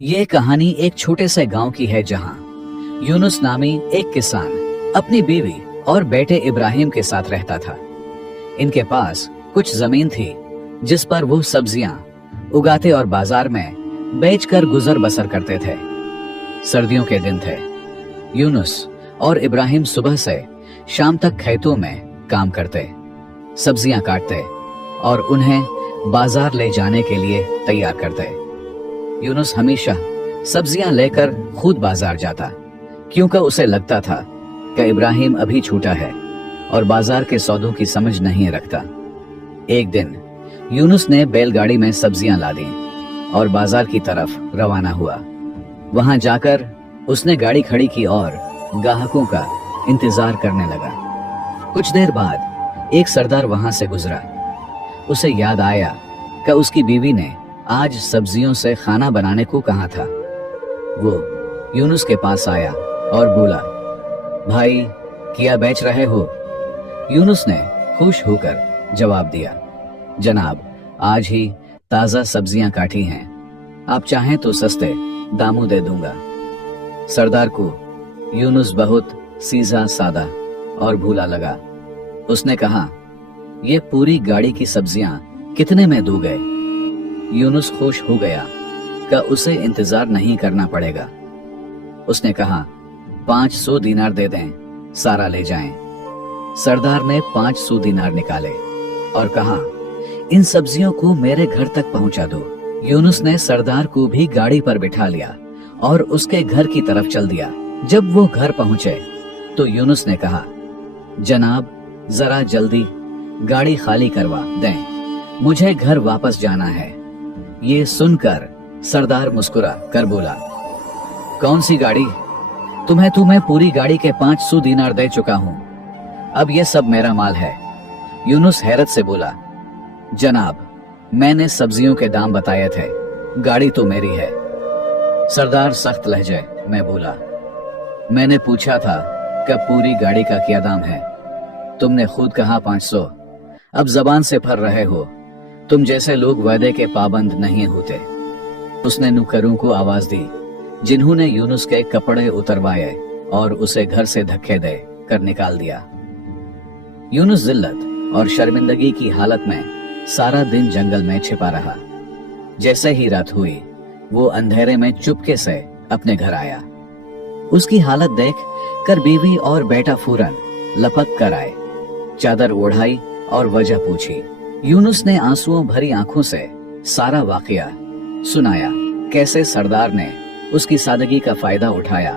ये कहानी एक छोटे से गांव की है जहां यूनुस नामी एक किसान अपनी बीवी और बेटे इब्राहिम के साथ रहता था। इनके पास कुछ जमीन थी जिस पर वो सब्जियां उगाते और बाजार में बेचकर गुजर बसर करते थे। सर्दियों के दिन थे। यूनुस और इब्राहिम सुबह से शाम तक खेतों में काम करते, सब्जियां काटते और उन्हें बाजार ले जाने के लिए तैयार करते। यूनुस हमेशा सब्जियां लेकर खुद बाजार जाता, क्योंकि उसे लगता था कि इब्राहिम अभी छोटा है और बाजार के सौदों की समझ नहीं रखता। एक दिन यूनुस ने बैलगाड़ी में सब्जियां ला दी और बाजार की तरफ रवाना हुआ। वहां जाकर उसने गाड़ी खड़ी की और ग्राहकों का इंतजार करने लगा। कुछ देर बाद एक सरदार वहां से गुजरा। उसे याद आया कि उसकी बीवी ने आज सब्जियों से खाना बनाने को कहा था। वो यूनुस के पास आया और बोला, भाई क्या बेच रहे हो? यूनुस ने खुश होकर जवाब दिया, जनाब आज ही ताजा सब्जियां काटी हैं, आप चाहें तो सस्ते दामों दे दूंगा। सरदार को यूनुस बहुत सीधा सादा और भूला लगा। उसने कहा, ये पूरी गाड़ी की सब्जियां कितने में दोगे? यूनुस खुश हो गया कि उसे इंतजार नहीं करना पड़ेगा। उसने कहा, 500 दीनार दे दें, सारा ले जाएं। सरदार ने 500 दीनार निकाले और कहा, इन सब्जियों को मेरे घर तक पहुंचा दो। यूनुस ने सरदार को भी गाड़ी पर बिठा लिया और उसके घर की तरफ चल दिया। जब वो घर पहुंचे तो यूनुस ने कहा, जनाब जरा जल्दी गाड़ी खाली करवा दें, मुझे घर वापस जाना है। ये सुनकर सरदार मुस्कुरा कर बोला, कौन सी गाड़ी? तुम्हें पूरी गाड़ी के 500 दीनार दे चुका हूं, अब ये सब मेरा माल है। यूनुस हैरत से बोला, जनाब मैंने सब्जियों के दाम बताए थे, गाड़ी तो मेरी है। सरदार सख्त लहजे में बोला, मैंने पूछा था कि पूरी गाड़ी का क्या दाम है, तुमने खुद कहा 500, अब जबान से फर रहे हो, तुम जैसे लोग वादे के पाबंद नहीं होते। उसने नौकरों को आवाज दी जिन्होंने यूनुस के कपड़े उतरवाए और उसे घर से धक्के दे कर निकाल दिया। यूनुस जिल्लत और शर्मिंदगी की हालत में सारा दिन जंगल में छिपा रहा। जैसे ही रात हुई वो अंधेरे में चुपके से अपने घर आया। उसकी हालत देख कर बीवी और बेटा फौरन लपक कर आए, चादर ओढ़ाई और वजह पूछी। यूनुस ने आंसुओं भरी आंखों से सारा वाकया सुनाया, कैसे सरदार ने उसकी सादगी का फायदा उठाया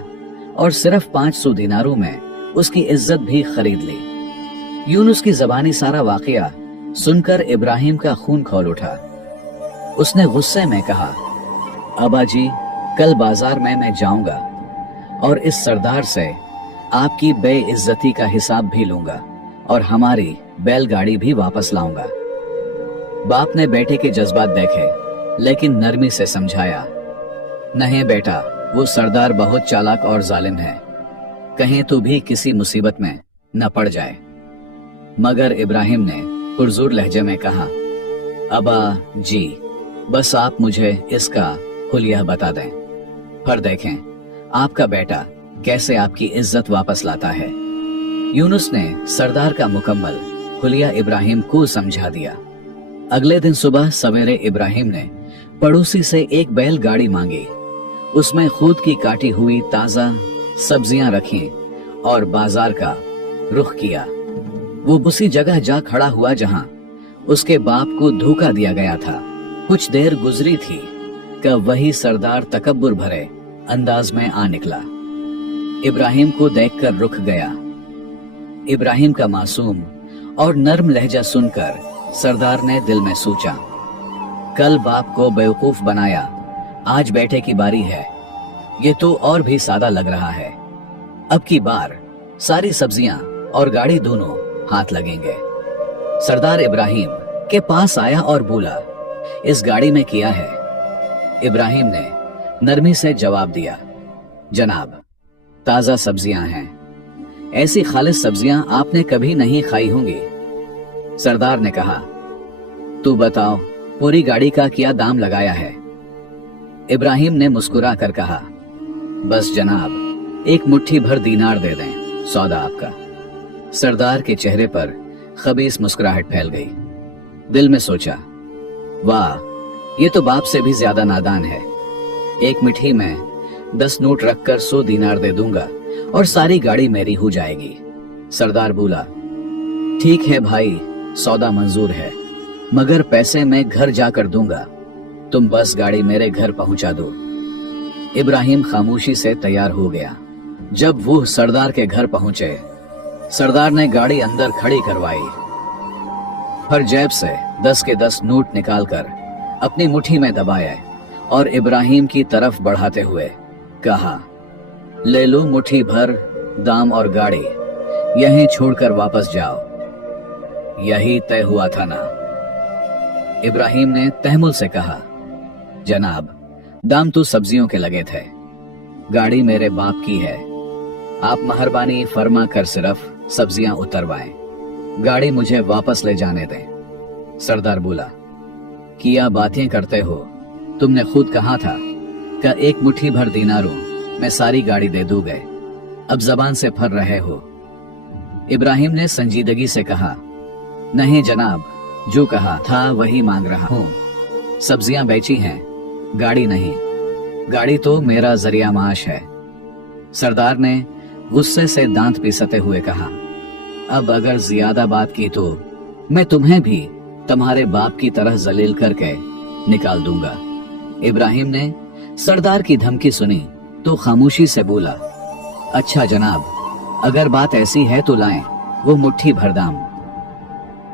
और सिर्फ 500 दिनारों में उसकी इज्जत भी खरीद ली। यूनुस की जबानी सारा वाकया सुनकर इब्राहिम का खून खौल उठा। उसने गुस्से में कहा, अबा जी कल बाजार में मैं जाऊंगा और इस सरदार से आपकी बेइज्जती का हिसाब भी लूंगा और हमारी बैलगाड़ी भी वापस लाऊंगा। बाप ने बेटे के जज्बात देखे लेकिन नरमी से समझाया, नहीं बेटा, वो सरदार बहुत चालाक और जालिम है, कहीं तो भी किसी मुसीबत में न पड़ जाए। मगर इब्राहिम ने पुरजोर लहजे में कहा, अबा जी बस आप मुझे इसका हुलिया बता दें, फिर देखें आपका बेटा कैसे आपकी इज्जत वापस लाता है। यूनुस ने सरदार का मुकम्मल हुलिया इब्राहिम को समझा दिया। अगले दिन सुबह सवेरे इब्राहिम ने पड़ोसी से एक बैलगाड़ी मांगी, उसमें खुद की काटी हुई ताजा सब्जियां रखी और बाजार का रुख किया। वो उसी जगह जा खड़ा हुआ जहां उसके बाप को धोखा दिया गया था। कुछ देर गुजरी थी कि वही सरदार तकब्बुर भरे अंदाज में आ निकला। इब्राहिम को देखकर रुक गया। इब्राहिम का मासूम और नर्म लहजा सुनकर सरदार ने दिल में सोचा, कल बाप को बेवकूफ बनाया, आज बेटे की बारी है, ये तो और भी सादा लग रहा है। अब की बार सारी सब्जियां और गाड़ी दोनों हाथ लगेंगे। सरदार इब्राहिम के पास आया और बोला, इस गाड़ी में क्या है? इब्राहिम ने नरमी से जवाब दिया, जनाब ताजा सब्जियां हैं, ऐसी खालिस सब्जियां आपने कभी नहीं खाई होंगी। सरदार ने कहा, तू बताओ पूरी गाड़ी का क्या दाम लगाया है? इब्राहिम ने मुस्कुरा कर कहा, बस जनाब, एक मुट्ठी भर दीनार दे दें, सौदा आपका। सरदार के चेहरे पर खबीस मुस्कुराहट फैल गई। दिल में सोचा, वाह, ये तो बाप से भी ज्यादा नादान है। एक मिठी में 10 नोट रखकर 100 दीनार दे दूंगा और सारी गाड़ी मेरी हो जाएगी। सरदार बोला, ठीक है भाई, सौदा मंजूर है, मगर पैसे मैं घर जाकर दूंगा, तुम बस गाड़ी मेरे घर पहुंचा दो। इब्राहिम खामोशी से तैयार हो गया। जब वो सरदार के घर पहुंचे, सरदार ने गाड़ी अंदर खड़ी करवाई, फिर जेब से 10 के 10 नोट निकालकर अपनी मुट्ठी में दबाए और इब्राहिम की तरफ बढ़ाते हुए कहा, ले लो मुट्ठी भर दाम और गाड़ी, यहीं छोड़कर वापस जाओ। यही तय हुआ था ना? इब्राहिम ने तहमुल से कहा, जनाब, दाम तो सब्जियों के लगे थे, गाड़ी मेरे बाप की है, आप मेहरबानी फरमा कर सिर्फ सब्जियां उतरवाएं, गाड़ी मुझे वापस ले जाने दें। सरदार बोला, किया बातें करते हो, तुमने खुद कहा था कि एक मुट्ठी भर दीनारों में सारी गाड़ी दे दूंगे, अब जबान से फर रहे हो। इब्राहिम ने संजीदगी से कहा, नहीं जनाब, जो कहा था वही मांग रहा हूं, सब्जियां बेची हैं, गाड़ी नहीं, गाड़ी तो मेरा जरिया माश है। सरदार ने गुस्से से दांत पिसते हुए कहा, अब अगर ज्यादा बात की तो मैं तुम्हें भी तुम्हारे बाप की तरह जलील करके निकाल दूंगा। इब्राहिम ने सरदार की धमकी सुनी तो खामोशी से बोला, अच्छा जनाब, अगर बात ऐसी है तो लाएं वो मुट्ठी भर दाम।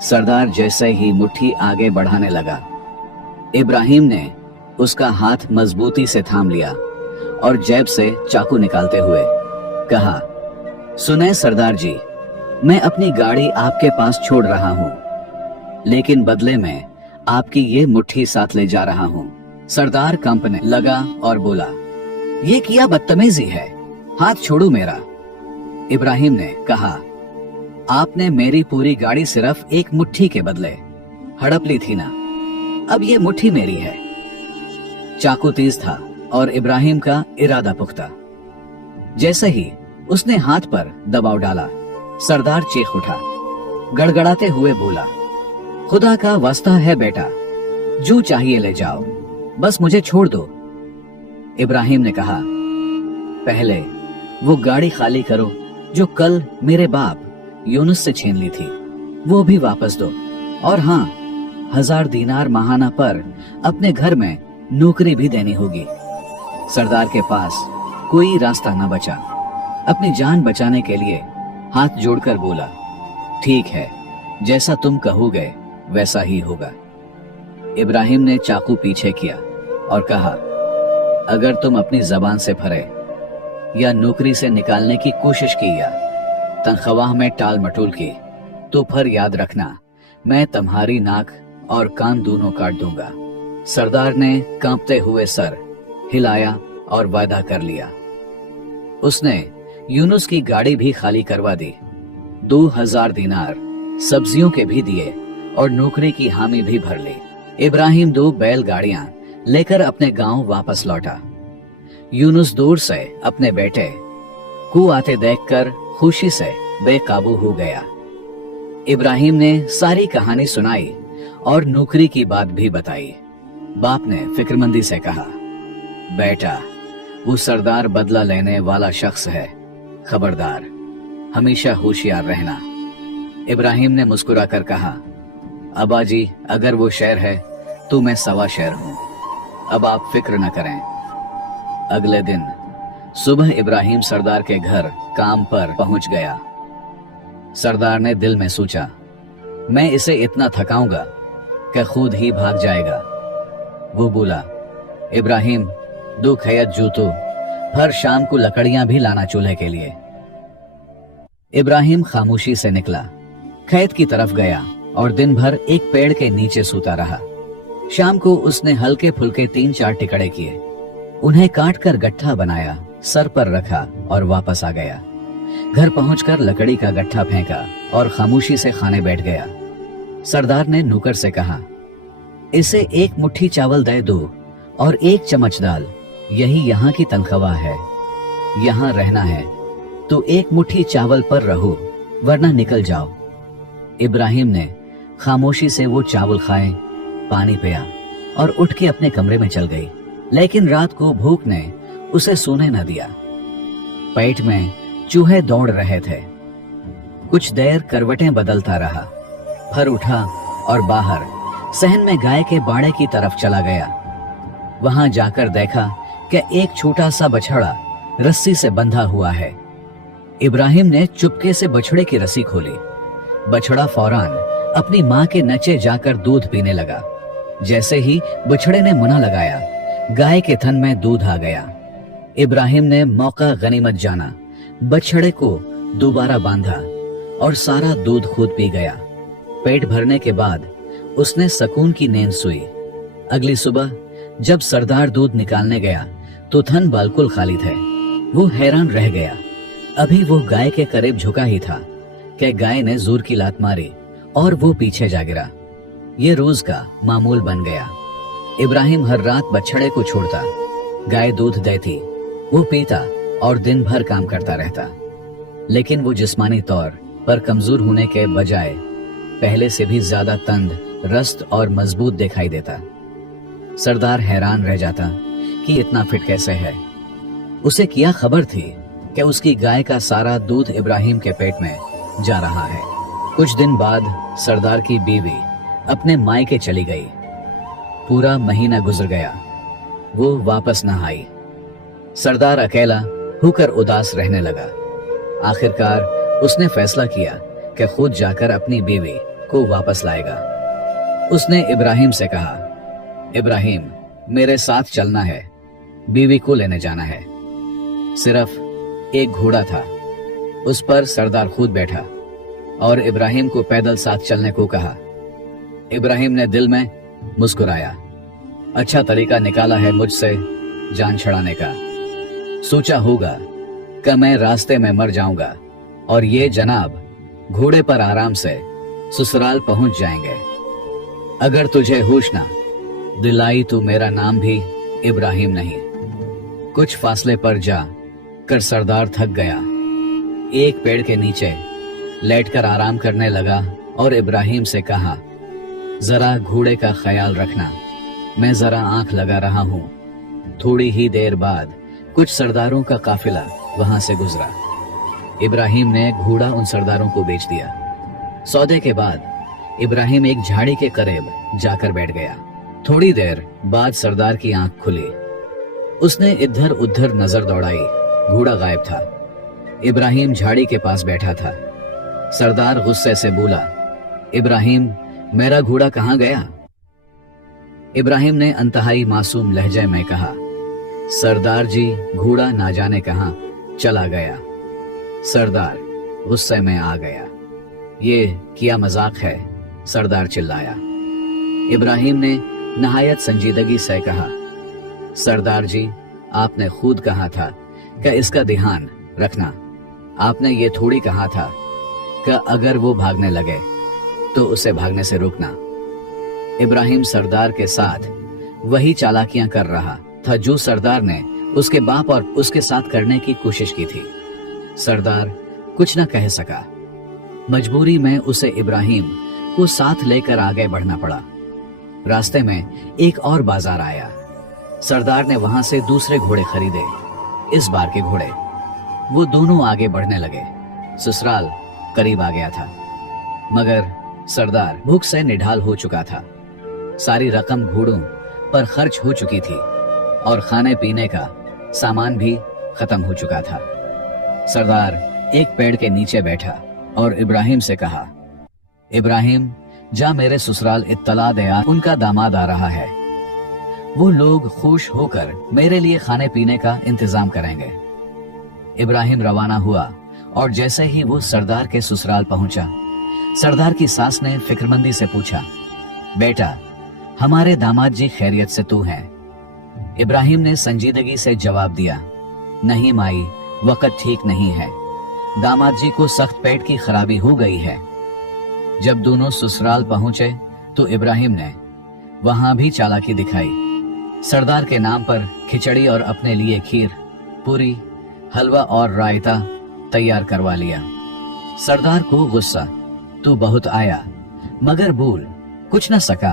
सरदार जैसे ही मुट्ठी आगे बढ़ाने लगा, इब्राहिम ने उसका हाथ मजबूती से थाम लिया और जेब से चाकू निकालते हुए कहा, सुने सरदार जी, मैं अपनी गाड़ी आपके पास छोड़ रहा हूं, लेकिन बदले में आपकी ये मुट्ठी साथ ले जा रहा हूं। सरदार कंपने लगा और बोला, ये किया बदतमीजी है, हाथ छोड़ो मेरा। इब्राहिम ने कहा, आपने मेरी पूरी गाड़ी सिर्फ एक मुट्ठी के बदले हड़प ली थी ना, अब ये मुट्ठी मेरी है। चाकू तेज था और इब्राहिम का इरादा पुख्ता। जैसे ही उसने हाथ पर दबाव डाला, सरदार चीख उठा, गड़गड़ाते हुए बोला, खुदा का वास्ता है बेटा, जो चाहिए ले जाओ, बस मुझे छोड़ दो। इब्राहिम ने कहा, पहले वो गाड़ी खाली करो जो कल मेरे बाप यूनुस से छीन ली थी, वो भी वापस दो, और हाँ, 1000 दीनार माहाना पर अपने घर में नौकरी भी देनी होगी। सरदार के पास कोई रास्ता न बचा, अपनी जान बचाने के लिए हाथ जोड़कर बोला, ठीक है, जैसा तुम कहोगे वैसा ही होगा। इब्राहिम ने चाकू पीछे किया और कहा, अगर तुम अपनी जबान से फरे या नौकरी से निकालने की कोशिश की या तनख्वाह में टाल मटोल की, तो फिर याद रखना, मैं तुम्हारी नाक और कान दोनों काट दूंगा। सरदार ने कांपते हुए सर हिलाया और वादा कर लिया। उसने यूनुस की गाड़ी भी खाली करवा दी, 2000 दीनार सब्जियों के भी दिए और नौकरी की हामी भी भर ली। इब्राहिम 2 बैल गाड़ियां लेकर अपने गांव वापस लौटा। यूनुस दूर से अपने बेटे को आते देखकर खुशी से बेकाबू हो गया। इब्राहिम ने सारी कहानी सुनाई और नौकरी की बात भी बताई। बाप ने फिक्रमंदी से कहा, बेटा, वो सरदार बदला लेने वाला शख्स है, खबरदार, हमेशा होशियार रहना। इब्राहिम ने मुस्कुरा कर कहा, अबा जी, अगर वो शेर है तो मैं 1.25 शेर हूं, अब आप फिक्र न करें। अगले दिन सुबह इब्राहिम सरदार के घर काम पर पहुंच गया। सरदार ने दिल में सोचा, मैं इसे इतना थकाऊंगा कि खुद ही भाग जाएगा। वो बोला, इब्राहिम, 2 खैयत जूतों, हर शाम को लकड़ियां भी लाना चूल्हे के लिए। इब्राहिम खामोशी से निकला, खेत की तरफ गया और दिन भर एक पेड़ के नीचे सूता रहा। शाम को उसने हल्के फुल्के 3-4 टिकड़े किए, उन्हें काट कर गट्ठा बनाया, सर पर रखा और वापस आ गया। घर पहुंचकर लकड़ी का गट्ठा फेंका और खामोशी से खाने बैठ गया। सरदार ने नौकर से कहा, इसे 1 मुट्ठी चावल दे दो और 1 चम्मच दाल, यही यहाँ की तनख्वाह है। यहाँ रहना है तो 1 मुट्ठी चावल पर रहो, वरना निकल जाओ। इब्राहिम ने खामोशी से वो चावल खाए, पानी पिया और उठ के अपने कमरे में चल गई। लेकिन रात को भूख ने उसे सोने न दिया। पेट में चूहे दौड़ रहे थे। कुछ देर करवटें बदलता रहा, फिर उठा और बाहर सहन में गाय के बाड़े की तरफ चला गया। वहां जाकर देखा कि एक छोटा सा बछड़ा रस्सी से बंधा हुआ है। इब्राहिम ने चुपके से बछड़े की रस्सी खोली। बछड़ा फौरन अपनी माँ के नचे जाकर दूध पीने लगा। जैसे ही बछड़े ने मुना लगाया, गाय के थन में दूध आ गया। इब्राहिम ने मौका गनीमत जाना, बछड़े को दोबारा बांधा और सारा दूध खुद पी गया। पेट भरने के बाद उसने सुकून की नींद सोई। अगली सुबह जब सरदार दूध निकालने गया तो थन बिल्कुल खाली थे। वो हैरान रह गया। अभी वो गाय के करीब झुका ही था कि गाय ने जोर की लात मारी और वो पीछे जा गिरा। ये रोज का मामूल बन गया। इब्राहिम हर रात बछड़े को छोड़ता, गाय दूध देती, वो पीता और दिन भर काम करता रहता। लेकिन वो जिस्मानी तौर पर कमजोर होने के बजाय पहले से भी ज्यादा तंद, रस्त और मजबूत दिखाई देता। सरदार हैरान रह जाता कि इतना फिट कैसे है। उसे क्या खबर थी कि उसकी गाय का सारा दूध इब्राहिम के पेट में जा रहा है। कुछ दिन बाद सरदार की बीवी अपने मायके चली गई। पूरा महीना गुजर गया, वो वापस न आई। सरदार अकेला होकर उदास रहने लगा। आखिरकार उसने फैसला किया कि खुद जाकर अपनी बीवी को वापस लाएगा। उसने इब्राहिम से कहा, इब्राहिम, मेरे साथ चलना है, बीवी को लेने जाना है। सिर्फ एक घोड़ा था, उस पर सरदार खुद बैठा और इब्राहिम को पैदल साथ चलने को कहा। इब्राहिम ने दिल में मुस्कुराया। अच्छा तरीका निकाला है मुझसे जान छुड़ाने का। सोचा होगा कि मैं रास्ते में मर जाऊंगा और ये जनाब घोड़े पर आराम से ससुराल पहुंच जाएंगे। अगर तुझे होश ना दिलाई तो मेरा नाम भी इब्राहिम नहीं। कुछ फासले पर जा कर सरदार थक गया। एक पेड़ के नीचे लेटकर आराम करने लगा और इब्राहिम से कहा, जरा घोड़े का ख्याल रखना, मैं जरा आंख लगा रहा हूं। थोड़ी ही देर बाद कुछ सरदारों का काफिला वहां से गुजरा। इब्राहिम ने घोड़ा उन सरदारों को बेच दिया। सौदे के बाद इब्राहिम एक झाड़ी के करीब जाकर बैठ गया। थोड़ी देर बाद सरदार की आंख खुली। उसने इधर उधर नजर दौड़ाई, घोड़ा गायब था। इब्राहिम झाड़ी के पास बैठा था। सरदार गुस्से से बोला, इब्राहिम, मेरा घोड़ा कहां गया? इब्राहिम ने इंतहाई मासूम लहजे में कहा, सरदार जी, घोड़ा ना जाने कहां चला गया। सरदार गुस्से में आ गया। ये क्या मजाक है? सरदार चिल्लाया। इब्राहिम ने नहायत संजीदगी से कहा, सरदार जी, आपने खुद कहा था कि इसका ध्यान रखना। आपने ये थोड़ी कहा था कि अगर वो भागने लगे तो उसे भागने से रोकना। इब्राहिम सरदार के साथ वही चालाकियां कर रहा था जो सरदार ने उसके बाप और उसके साथ करने की कोशिश की थी। सरदार कुछ न कह सका। मजबूरी में उसे इब्राहिम को साथ लेकर आगे बढ़ना पड़ा। रास्ते में एक और बाजार आया। सरदार ने वहां से दूसरे घोड़े खरीदे, इस बार के घोड़े। वो दोनों आगे बढ़ने लगे। ससुराल करीब आ गया था, मगर सरदार भूख से निढाल हो चुका था। सारी रकम घोड़ों पर खर्च हो चुकी थी और खाने पीने का सामान भी खत्म हो चुका था। सरदार एक पेड़ के नीचे बैठा और इब्राहिम से कहा, इब्राहिम, जा मेरे ससुराल इत्तला दे, उनका दामाद आ रहा है। वो लोग खुश होकर मेरे लिए खाने पीने का इंतजाम करेंगे। इब्राहिम रवाना हुआ और जैसे ही वो सरदार के ससुराल पहुंचा, सरदार की सास ने फिक्रमंदी से पूछा, बेटा, हमारे दामाद जी खैरियत से तू है? इब्राहिम ने संजीदगी से जवाब दिया, नहीं माई, वक्त ठीक नहीं है। दामाद जी को सख्त पेट की खराबी हो गई है। जब दोनों ससुराल पहुंचे तो इब्राहिम ने वहां भी चालाकी दिखाई। सरदार के नाम पर खिचड़ी और अपने लिए खीर, पूरी, हलवा और रायता तैयार करवा लिया। सरदार को गुस्सा, तू बहुत आया मगर बोल कुछ न सका।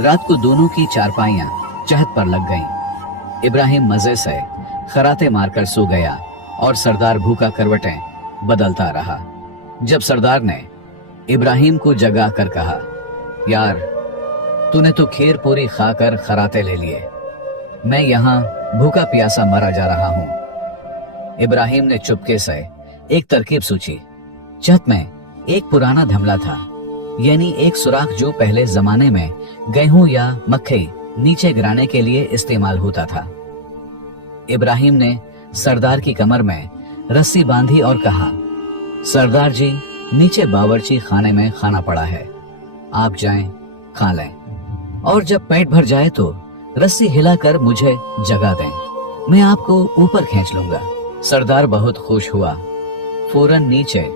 रात को दोनों की चारपाइयां चहत पर लग गईं। इब्राहिम मजे से खराते मारकर सो गया और सरदार भूखा करवटें बदलता रहा। जब सरदार ने इब्राहिम को जगा कर कहा, यार तूने तो खीर पूरी खाकर खराते ले लिए, मैं यहाँ भूखा प्यासा मरा जा रहा हूँ। इब्राहिम ने चुपके से एक तरकीब सोची। छत में एक पुराना धमला था, यानी एक सुराख जो पहले जमाने में गेहूं या मक्खी नीचे गिराने के लिए इस्तेमाल होता था। इब्राहिम ने सरदार की कमर में रस्सी बांधी और कहा, सरदार जी नीचे बावर्ची खाने में खाना पड़ा है, आप जाएं खा लें, और जब पेट भर जाए तो रस्सी हिलाकर मुझे जगा दें, मैं आपको ऊपर खींच लूंगा। सरदार बहुत खुश हुआ, फौरन नीचे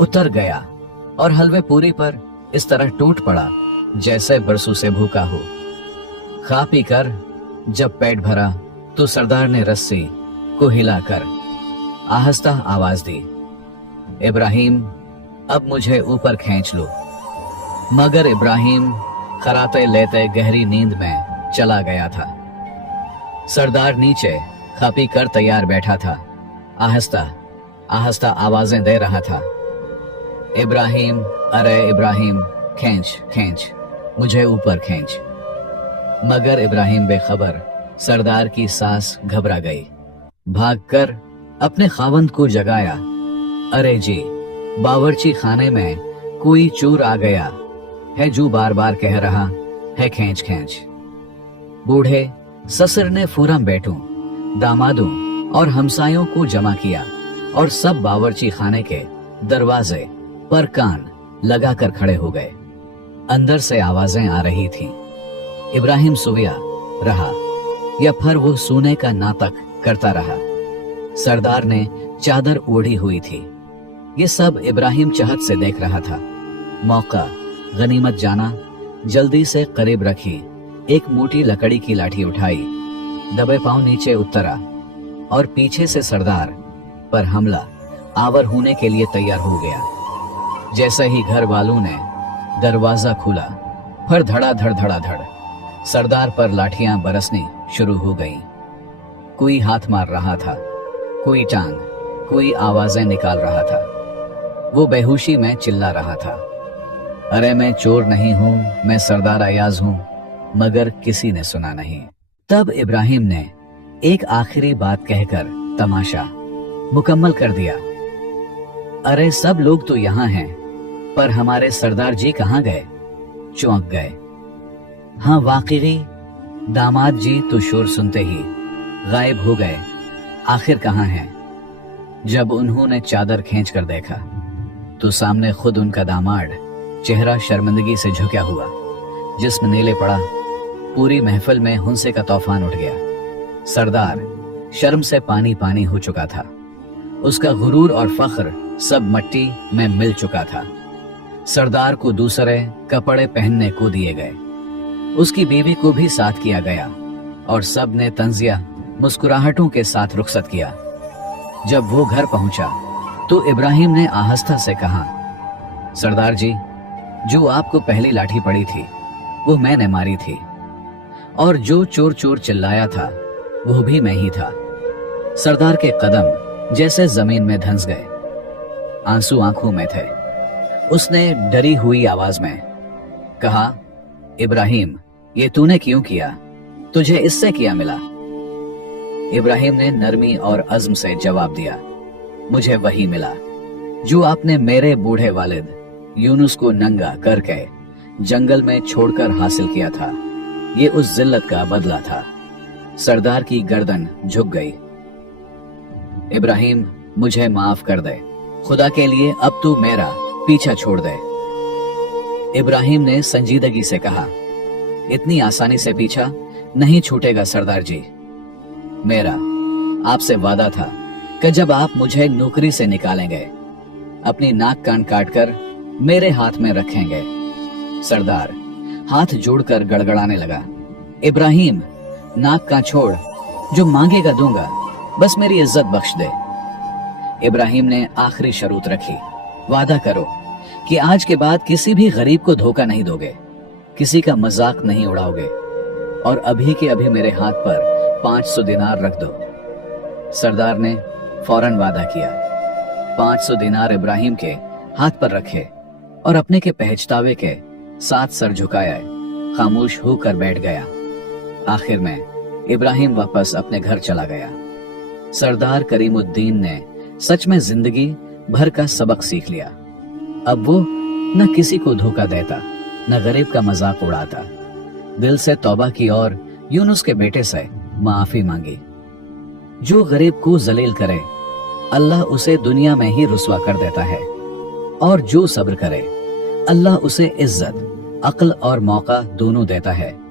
उतर गया और हलवे पूरी पर इस तरह टूट पड़ा जैसे बरसों से भूखा हो। खा पी कर जब पेट भरा तो सरदार ने रस्सी को हिलाकर आहिस्ता आवाज दी, इब्राहिम अब मुझे ऊपर खींच लो। मगर इब्राहिम खराते लेते गहरी नींद में चला गया था। सरदार नीचे खा पी कर तैयार बैठा था, आहिस्ता आहिस्ता आवाजें दे रहा था, इब्राहिम, अरे इब्राहिम, खींच खींच मुझे ऊपर खींच। मगर इब्राहिम बेखबर सरदार की सांस घबरा गई। भागकर अपने खावंद को जगाया, अरे जी बावर्ची खाने में कोई चोर आ गया है जो बार बार कह रहा है खींच खींच। बूढ़े ससुर ने फौरन बेटों, दामादों और हमसायों को जमा किया और सब बावर्ची खाने के दरवाजे पर कान लगाकर खड़े हो गए। अंदर से आवाजें आ रही थीं। इब्राहिम सोया रहा या फिर वो सोने का नाटक करता रहा। सरदार ने चादर ओढ़ी हुई थी। ये सब इब्राहिम चाहत से देख रहा था। मौका गनीमत जाना, जल्दी से करीब रखी एक मोटी लकड़ी की लाठी उठाई, दबे पांव नीचे उतरा और पीछे से सरदार पर हमला आवर होने के लिए तैयार हो गया। जैसे ही घर वालों ने दरवाजा खोला, फिर धड़ाधड़ धड़ाधड़ सरदार पर लाठियां बरसनी शुरू हो गईं। कोई हाथ मार रहा था, कोई टांग, कोई आवाजें निकाल रहा था। वो बेहोशी में चिल्ला रहा था, अरे मैं चोर नहीं हूं, मैं सरदार अयाज हूं। मगर किसी ने सुना नहीं। तब इब्राहिम ने एक आखिरी बात कहकर तमाशा मुकम्मल कर दिया, अरे सब लोग तो यहां हैं, पर हमारे सरदार जी कहां गए? चौंक गए। हाँ वाकई दामाद जी तो शोर सुनते ही गायब हो गए। आखिर कहां हैं? जब उन्होंने चादर खींच कर देखा तो सामने खुद उनका दामाद, चेहरा शर्मिंदगी से झुका हुआ, जिस्म नीले पड़ा। पूरी महफिल में हुंसे का तूफान उठ गया। सरदार शर्म से पानी पानी हो चुका था। उसका गुरूर और फख्र सब मिट्टी में मिल चुका था। सरदार को दूसरे कपड़े पहनने को दिए गए, उसकी बीवी को भी साथ किया गया और सब ने तंजिया मुस्कुराहटों के साथ रुखसत किया। जब वो घर पहुंचा तो इब्राहिम ने आहिस्ता से कहा, सरदार जी, जो आपको पहली लाठी पड़ी थी वो मैंने मारी थी, और जो चोर चोर चिल्लाया था वो भी मैं ही था। सरदार के कदम जैसे जमीन में धंस गए, आंसू आंखों में थे। उसने डरी हुई आवाज में कहा, इब्राहिम, ये तूने क्यों किया? तुझे इससे क्या मिला? इब्राहिम ने नरमी और अज़्म से जवाब दिया, मुझे वही मिला जो आपने मेरे बूढ़े वालिद यूनुस को नंगा करके जंगल में छोड़कर हासिल किया था। ये उस जिल्लत का बदला था। सरदार की गर्दन झुक गई। इब्राहिम, मुझे माफ कर दे, खुदा के लिए अब तू मेरा पीछा छोड़ दे। इब्राहिम ने संजीदगी से कहा, इतनी आसानी से पीछा नहीं छूटेगा सरदार जी। मेरा आपसे वादा था कि जब आप मुझे नौकरी से निकालेंगे, अपनी नाक कान काटकर मेरे हाथ में रखेंगे। सरदार हाथ जोड़कर गड़गड़ाने लगा, इब्राहिम, नाक का छोड़, जो मांगेगा दूंगा, बस मेरी इज्जत बख्श दे। इब्राहिम ने आखिरी शर्त रखी, वादा करो कि आज के बाद किसी भी गरीब को धोखा नहीं दोगे, किसी का मजाक नहीं उड़ाओगे, और अभी के अभी मेरे हाथ पर 500 दिनार रख दो। सरदार ने फौरन वादा किया। 500 दिनार इब्राहिम के हाथ पर रखे और अपने के पहचतावे के साथ सर झुकाया, खामोश होकर बैठ गया। आखिर में इब्राहिम वापस अपने घर चला गया। सरदार करीमुद्दीन ने सच में जिंदगी भर का सबक सीख लिया। अब वो न किसी को धोखा देता, न गरीब का मजाक उड़ाता। दिल से तौबा की और यूनुस के बेटे से माफी मांगी। जो गरीब को जलील करे, अल्लाह उसे दुनिया में ही रुस्वा कर देता है, और जो सब्र करे, अल्लाह उसे इज्जत, अक्ल और मौका दोनों देता है।